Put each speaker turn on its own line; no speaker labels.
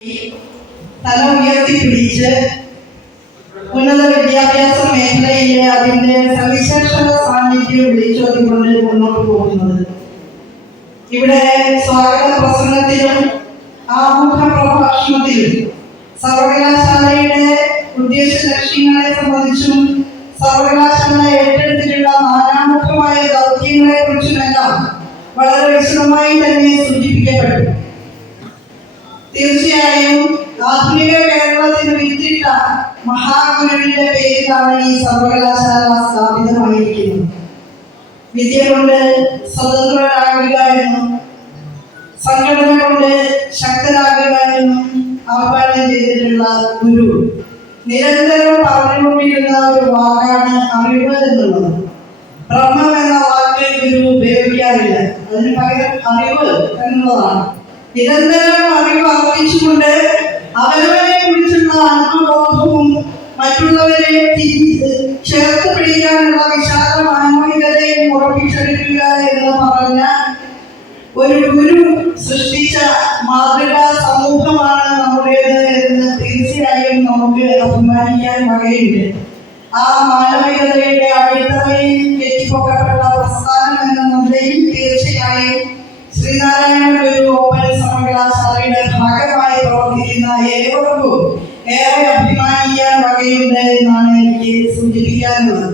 തല ഉയർത്തിപ്പിടിച്ച് ഉന്നത വിദ്യാഭ്യാസ മേഖലയിലെ അതിന്റെ സവിശേഷ സാന്നിധ്യം വിളിച്ചോതിക്കൊണ്ട് മുന്നോട്ട് പോകുന്നത്. ഇവിടെ സ്വാഗത പ്രസംഗത്തിലും ആമുഖ പ്രഭാഷണത്തിലും സർവകലാശാലയുടെ ഉദ്ദേശ ലക്ഷ്യങ്ങളെ സംബന്ധിച്ചും സർവകലാശാല ഏറ്റെടുത്തിട്ടുള്ള നാനാമുഖമായ ദൗത്യങ്ങളെ കുറിച്ചുമെല്ലാം വളരെ വിശദമായി തന്നെ സൂചിപ്പിക്കപ്പെട്ടു തീർച്ചയായും ആധുനിക കേരളത്തിന് വിത്തിട്ട മഹാഗുരുവിന്റെ പേരിലാണ് ഈ സർവകലാശാല സ്ഥാപിതമായിരിക്കുന്നത്. വിദ്യ കൊണ്ട് സ്വതന്ത്രരാകുക എന്നും സംഘടന കൊണ്ട് ശക്തരാകുക എന്നും ആഹ്വാനം ചെയ്തിട്ടുള്ള ഗുരു നിരന്തരം പറഞ്ഞുകൊണ്ടിരുന്ന ഒരു വാക്കാണ് അറിവ് എന്നുള്ളത്. ബ്രഹ്മം എന്ന വാക്ക് ഗുരു ഉപയോഗിക്കാറില്ല. അതിന് പകരം അറിവ് എന്നുള്ളതാണ്. നിരന്തരം അറിവ് അർപ്പിച്ചുകൊണ്ട് അവരവരെ കുറിച്ചുള്ള ആത്മബോധവും മറ്റുള്ളവരെ ചേർത്ത് പിടിക്കാനുള്ള വിശാല മാനവികതയും ഉറപ്പിച്ചെടുക്കുക എന്ന് പറഞ്ഞ ഒരു ഗുരു സൃഷ്ടിച്ച മാതൃകാ സമൂഹമാണ് നമ്മുടേത് എന്ന് തീർച്ചയായും നമുക്ക് അഭിമാനിക്കാൻ വകയുണ്ട്. ആ മാനവികതയുടെ അടിത്തറയിൽ കെട്ടിപ്പൊക്കപ്പെട്ട പ്രസ്ഥാനം എന്ന നിലയിൽ തീർച്ചയായും ശ്രീനാരായണ ഗുരു കേരള സഭയുടെ ഭാഗമായി പ്രവർത്തിക്കുന്ന ഏവർക്കും ഏറെ അഭിമാനിക്കാൻ വകയുണ്ട് എന്നാണ് എനിക്ക് സൂചിപ്പിക്കാനുള്ളത്.